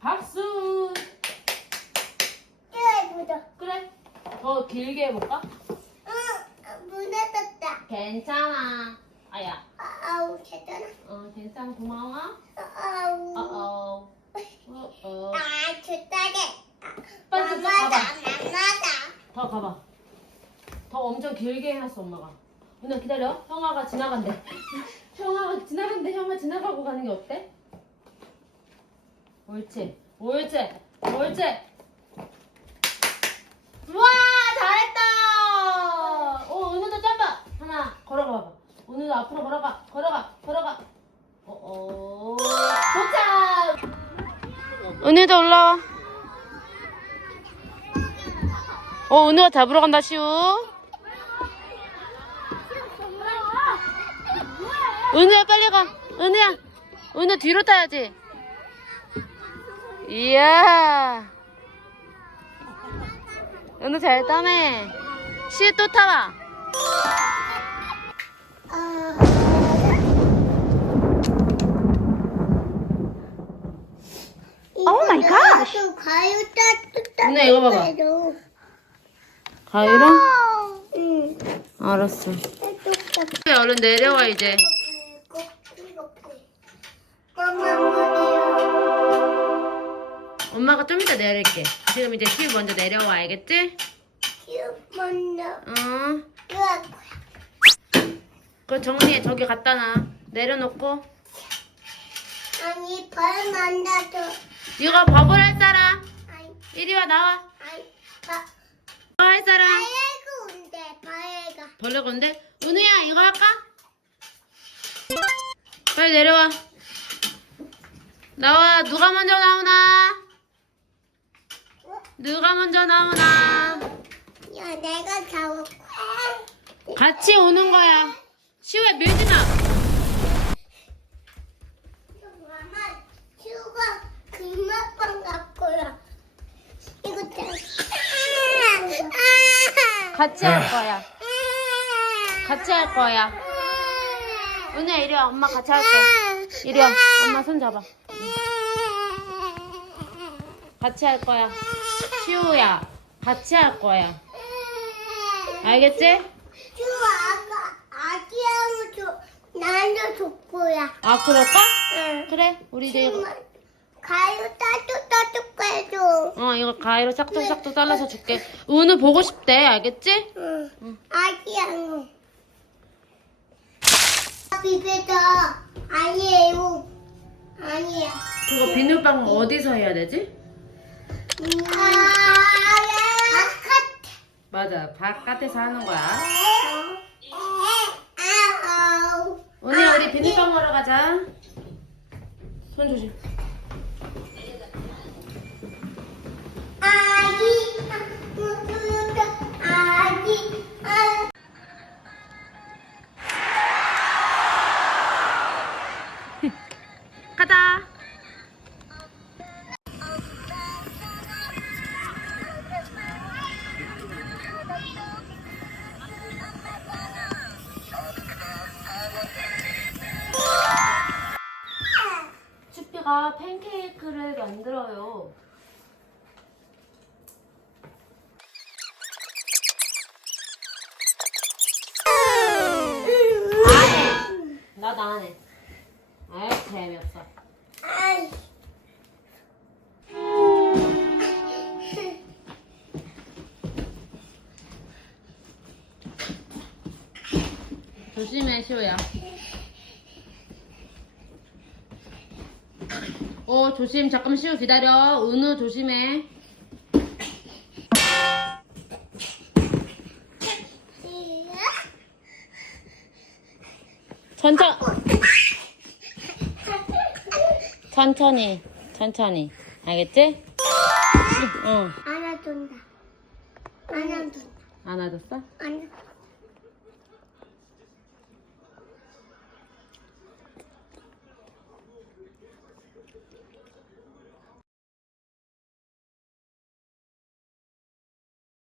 박수! 네, 그래 보자. 길게 해볼까? 괜찮아. 아야. 아우, 괜찮아. 어, 괜찮아. 고마워. 아우. 어어. 어어. 아, 좋다게. 빨리 엄마다, 가봐. 엄마다. 더 가봐. 더 엄청 길게 해놨어, 엄마가. 누나 기다려. 형아가 지나간대. 형아가 지나간대. 형아 지나가고 가는 게 어때? 옳지. 옳지. 옳지. 우와, 잘했다. 오, 은우도 점프. 하나, 걸어가 봐봐. 은우도 앞으로 걸어가. 걸어가. 걸어가. 어 어. 도착. 은우도 올라와. 어, 은우가 잡으러 간다, 시우. 은우야, 빨리 가. 은우야. 은우 뒤로 타야지. 이야. 은우 잘 타네. 시우 또 타봐. Oh my gosh. 가요 따뜻한 누나 이거 봐봐. 가위로? 응. 알았어. 따뜻한 얼른 내려와, 이제. 엄마 머리요. 엄마가 좀 이따 내릴게. 지금 이제 시우 먼저 내려와, 알겠지? 먼저 어. 그거 정리해. 저기 갖다 놔. 내려놓고. 아니 발 만나줘. 이거 버블 할 사람? 아이 이리 와, 나와. 아이 바뭐할 사람? 바에가 온대 바에가. 벌레 건데? 은우야, 이거 할까? 빨리 내려와. 나와. 누가 먼저 나오나? 누가 먼저 나오나? 야 내가 잡을 거야. 같이 오는 거야. 시우야, 밀지 마. 엄마 슈가 금마빵 갖고요. 이거 다. 같이 할 거야. 같이 할 거야. 은우야, 이리 와. 엄마 같이 할게. 이리 와. 엄마 손 잡아. 같이 할 거야. 시우야, 같이 할 거야. 알겠지? 나도 줬고야. 아, 그럴까? 응. 그래. 우리 이제 이거, 가요 따뜻 따뜻 해줘. 어, 이거 가위로 싹둑싹둑 잘라서 줄게. 은우 보고 싶대. 알겠지? 응. 응. 아기하고. 비벼다 아니에요. 아니야. 그거 비눗방울 어디서 해야 되지? 아, 바깥. 맞아. 바깥에서 하는 거야. 우리 비눗방울 하러 가자. 손 조심. 아기, 아기, 아. 가자. 해. 아유, 재미없어. 아이. 조심해, 시호야. 어, 조심. 잠깐 시호 기다려. 은우 조심해. 천천 천천히. 천천히. 알겠지? 응. 안아준다. 안아준다. 안아줬어? 안아.